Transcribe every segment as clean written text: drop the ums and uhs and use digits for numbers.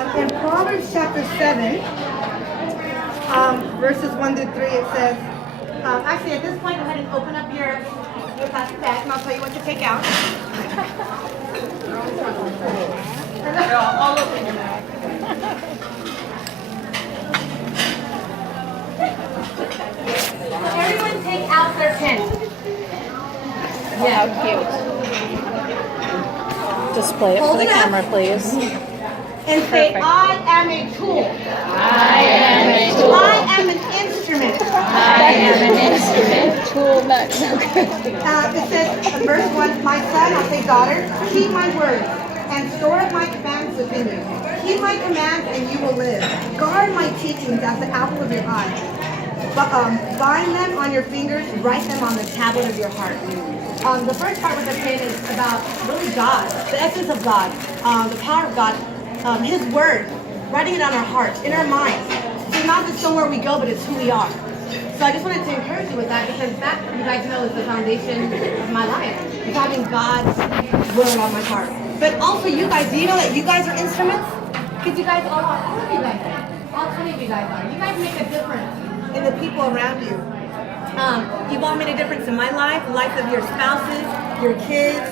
In Proverbs chapter 7, verses 1 to 3, it says, actually at this point, go ahead and open up your plastic bag and I'll tell you what to take out. All over your bag. Everyone take out their pen. Yeah, cute. Display it for the camera, please. And say, Perfect. I am a tool. I am a tool. I am an instrument. I am an instrument. Tool, not so good. It says, verse 1, my son, I'll say daughter, keep my words and store up my commands within you. Keep my commands and you will live. Guard my teachings as the apple of your eye. Bind them on your fingers, write them on the tablet of your heart. The first part with the pen is about really God, the essence of God, the power of God, His Word, writing it on our hearts, in our minds. It's not just somewhere we go, but it's who we are. So I just wanted to encourage you with that because that, you guys know, is the foundation of my life. Is having God's Word on my heart. But also you guys, do you know that you guys are instruments? Because you guys all of you guys are. All 20 of you guys are. You guys make a difference in the people around you. You've all made a difference in my life, the lives of your spouses, your kids,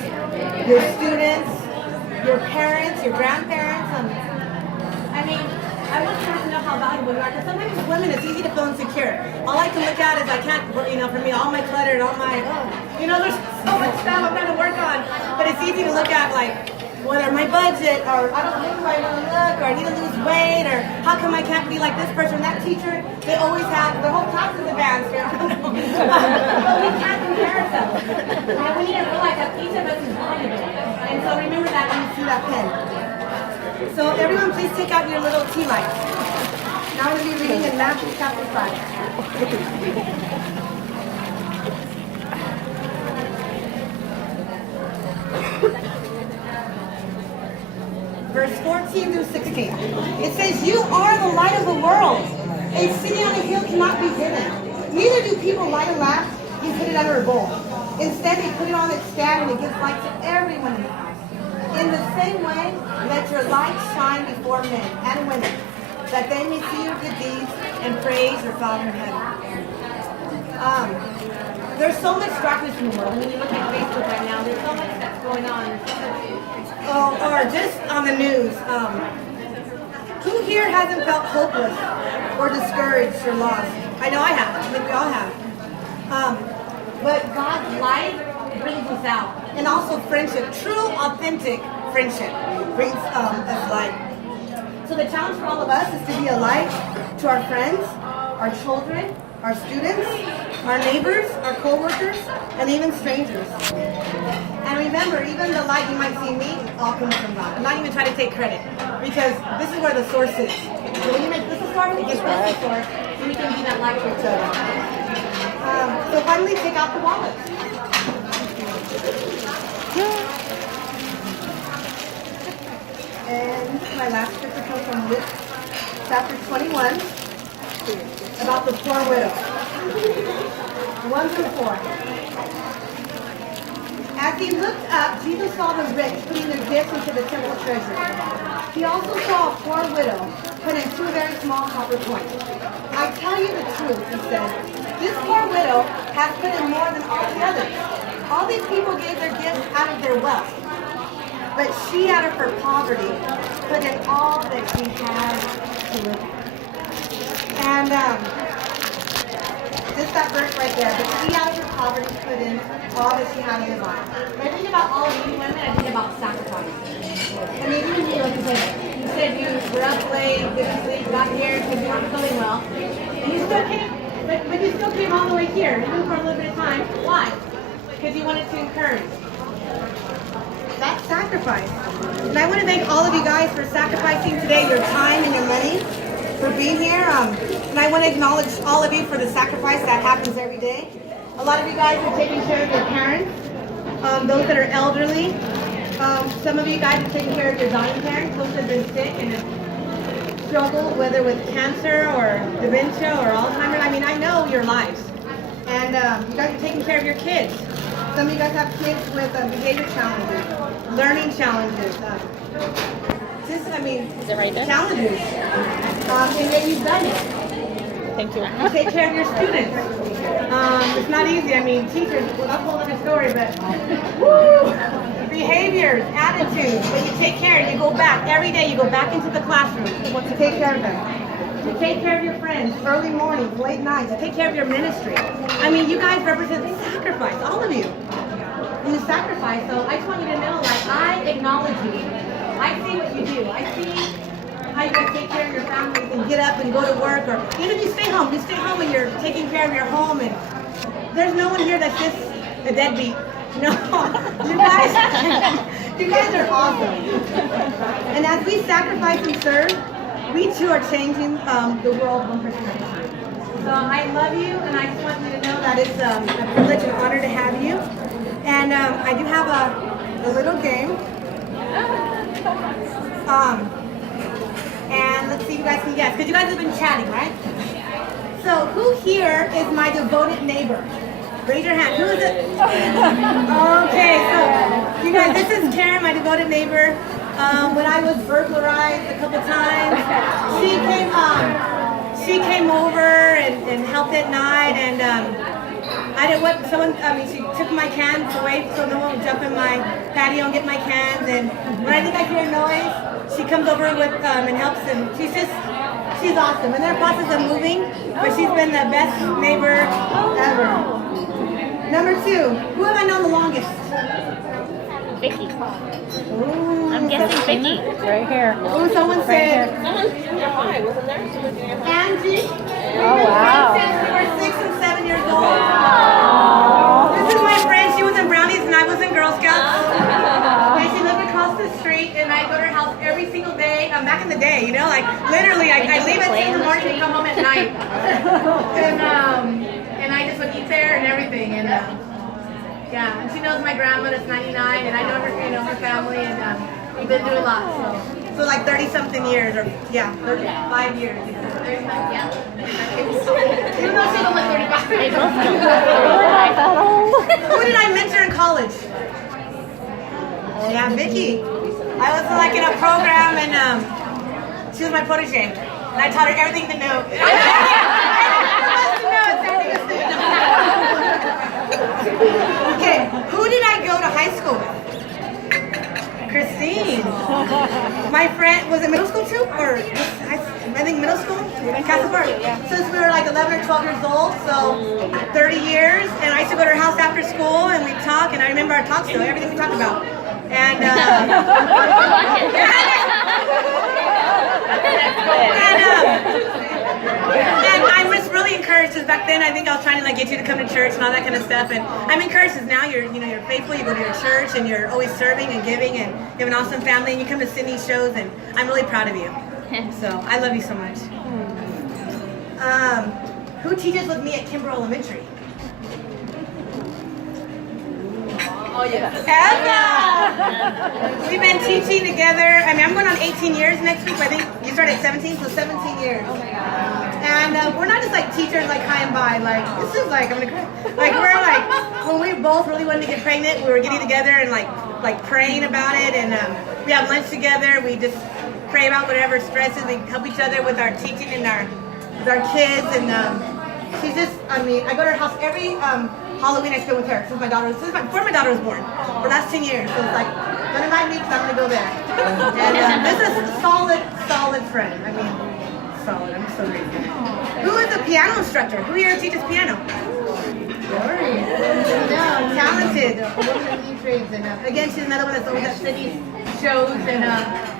your students, your parents, your grandparents. I mean, I want you guys to know how valuable you are. Because sometimes as women, it's easy to feel insecure. All I can look at is I can't, for me, all my clutter and all my, there's so much stuff I'm trying to work on. But it's easy to look at like, what are my budget, or I don't know who I want to look, or I need to lose weight, or how come I can't be like this person, that teacher. They always have, their whole class is advanced. But we can't compare ourselves. And we need to realize that each of us is valuable. And so remember that when you see that pen. So everyone please take out your little tea lights. Now I'm going to be reading in Matthew chapter 5. Verse 14 through 16. It says, you are the light of the world. A city on a hill cannot be hidden. Neither do people light a lamp and put it under a bowl. Instead, they put it on its stand and it gives light to everyone in the house. In the same way, let your light shine before men and women, that they may see your good deeds and praise your Father in heaven. There's so much darkness in the world. When you look at Facebook right now, there's so much that's going on. Or just on the news. Who here hasn't felt hopeless or discouraged or lost? I know I have. I think we all have. But God's light brings us out. And also friendship. True, authentic friendship brings us light. So the challenge for all of us is to be a light to our friends, our children, our students, our neighbors, our co-workers, and even strangers. And remember, even the light you might see in me, all comes from God. I'm not even trying to take credit, because this is where the source is. So when you make this a source, it gives us a source, and we can be that light for each other. So finally, take out the wallet. And my last scripture comes from Luke chapter 21, about the poor widow. 1 through 4. As he looked up, Jesus saw the rich putting their gifts into the temple treasury. He also saw a poor widow put in 2 very small copper coins. I tell you the truth, he said, this poor widow has put in more than all the others. All these people gave their gifts out of their wealth, but she, out of her poverty, put in all that she had to live. And just that verse right there, but she, out of her poverty, put in all that she had to live on. When I think about all of you women, I think about sacrifice. I mean, even you, like you said you were up late, didn't sleep, got here because you weren't feeling well, and you still came, but you still came all the way here, even for a little bit of time. Why? Because you wanted to encourage. That's sacrifice. And I want to thank all of you guys for sacrificing today your time and your money, for being here. And I want to acknowledge all of you for the sacrifice that happens every day. A lot of you guys are taking care of your parents, those that are elderly. Some of you guys are taking care of your dying parents, those that have been sick and have struggled, whether with cancer or dementia or Alzheimer's. I mean, I know your lives. And you guys are taking care of your kids. Some of you guys have kids with behavior challenges, learning challenges. just, I mean, Is it right there? challenges. And then you've done it. Thank you. You take care of your students. It's not easy. I mean, teachers, well, that's a whole other story, but woo! Behaviors, attitudes, but you take care. You go back every day. You go back into the classroom to take care of them. To take care of your friends, early mornings, late nights. To take care of your ministry. I mean, you guys represent sacrifice, all of you. You sacrifice. So I just want you to know, like, I acknowledge you. I see what you do. I see how you guys take care of your families and get up and go to work, or even if you stay home and you're taking care of your home, and there's no one here that's just a deadbeat. No, you guys are awesome. And as we sacrifice and serve, we too are changing the world one person at a time. So I love you, and I just want you to know that it's a privilege and honor to have you. And I do have a little game. And let's see if you guys can guess, because you guys have been chatting, right? So who here is my devoted neighbor? Raise your hand. Who is it? Okay, so you guys, this is Karen, my devoted neighbor. When I was burglarized a couple times, she came over and helped at night, and I didn't want someone. I mean, she took my cans away so no one would jump in my patio and get my cans. And when I think I hear a noise, she comes over with and helps. And she's awesome. And they're in the process of moving, but she's been the best neighbor ever. Number 2, who have I known the longest? Vicky. Ooh, I'm guessing Vicky. Right here. Oh, someone said Angie. Oh, wow. Since we were 6 and 7 years old. This is my friend. She was in Brownies and I was in Girl Scouts. And she lived across the street, and I go to her house every single day. Back in the day, you know, like literally, I leave at 6 in the morning and come home at night. And I just would eat there and everything. And yeah, and she knows my grandma that's 99, and I know her, her family, and we've been through a lot. So like 30-something years, or 35 years. Yeah. Even though she was like 35. They both don't. Who did I mentor in college? Yeah, Vicky. I was like in a program, and she was my protege, and I taught her everything to know. Okay, who did I go to high school with? Christine. My friend, was it middle school too? Or I think middle school? Castleberg. Since we were like 11 or 12 years old, so 30 years. And I used to go to her house after school, and we'd talk, and I remember our talks still, everything we talked about. And, and I'm just really encouraged, because back then I think I was trying to like get you to come to church and all that kind of stuff, and I'm encouraged because now you're faithful, you go to your church, and you're always serving and giving, and you have an awesome family, and you come to Sydney's shows, and I'm really proud of you. So I love you so much. Who teaches with me at Kimber Elementary? Oh yeah, Emma! We've been teaching together. I mean, I'm going on 18 years next week, but I think you started at 17, so 17 years. Oh my God. And we're not just like teachers like high and by, like, this is like, I'm gonna cry. Like, we're like, when we both really wanted to get pregnant, we were getting together and like praying about it, and we have lunch together, we just pray about whatever stresses, we help each other with our teaching and with our kids, and she's just, I mean, I go to her house every Halloween I spend with her before my daughter was born, for the last 10 years. So it's like, don't invite me because I'm going to go there. And this is a solid friend. I mean, solid. I'm so grateful. Who is a piano instructor? Who here teaches piano? Lori. Yeah, talented. A woman in new trades. And again, she's another one that's always at city shows. And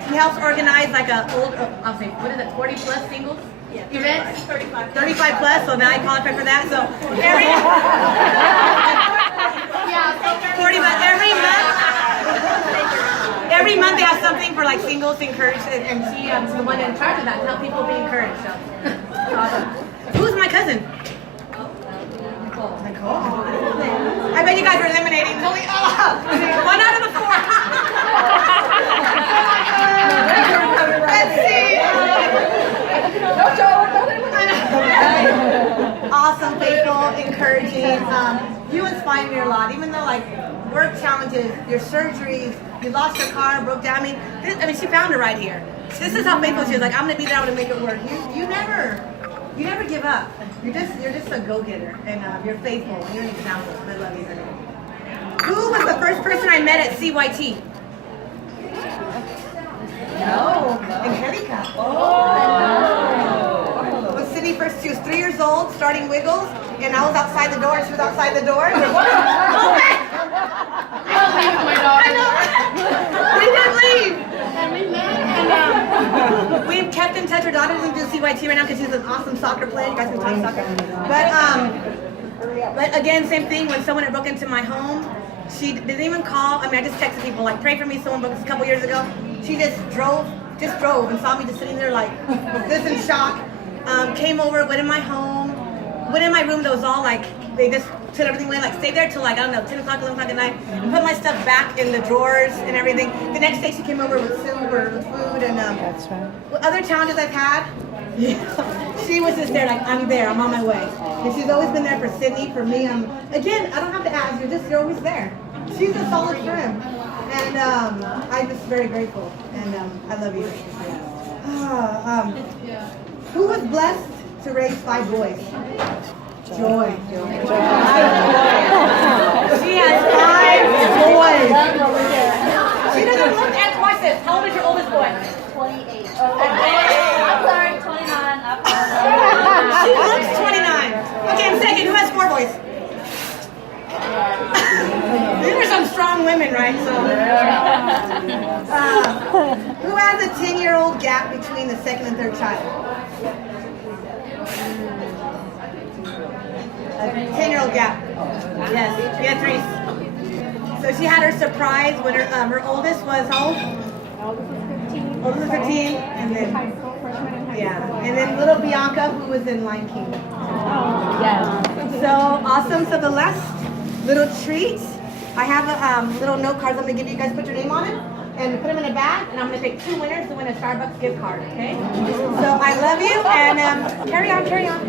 she helps organize like I'll say, what is it, 40 plus singles? Yeah. Events? 35 plus, so now I qualify for that. So every 40, but every month they have something for like singles to encourage, and she is the one in charge of that to help people be encouraged. So awesome. Who's my cousin? Nicole. I bet you guys are eliminating. Only one out of the 4. Let's see. Awesome, faithful, encouraging. You inspire me a lot, even though like work challenges, your surgeries, you lost your car, broke down. I mean, she found it right here. This is how faithful she is. Like, I'm gonna be there, I'm gonna make it work. You never give up. You're just a go-getter, and you're faithful. And you're an example. I love you. Who was the first person I met at CYT? No, in Tinika. When Sydney first, she was 3 years old, starting Wiggles, and I was outside the door, and she was outside the door. And we're, okay. I know. We didn't leave. And we've kept in touch. Her daughter doesn't do CYT right now because she's an awesome soccer player. You guys can talk soccer. But again, same thing. When someone had broke into my home, she didn't even call. I mean, I just texted people like, pray for me. Someone broke this a couple years ago. She just drove and saw me just sitting there like this in shock. Came over, went in my home, went in my room that was all like, they just put everything away, like stayed there till like, I don't know, 10 o'clock, 11 o'clock at night, and put my stuff back in the drawers and everything. The next day she came over with soup or with food and That's right. other challenges I've had. She was just there like, I'm there, I'm on my way. And she's always been there for Sydney, for me. Again, I don't have to ask, you're always there. She's a solid friend. And I'm just very grateful. And I love you. Who was blessed to raise 5 boys? Joy. She has 5 boys. She doesn't look at, watch this. How old is your oldest boy? 28. I'm sorry, 29. She looks 29. Okay, I'm second. Who has 4 boys? These are some strong women, right? So, who has a 10-year-old gap between the second and third child? A 10-year-old gap. Yes, she had 3. So she had her surprise when her oldest was how old? Oldest was 15, and then and then little Bianca, who was in Lion King. So awesome. So the last little treat, I have little note cards. I'm gonna give you guys. Put your name on it and put them in a bag, and I'm gonna pick 2 winners to win a Starbucks gift card. Okay? So I love you, and carry on.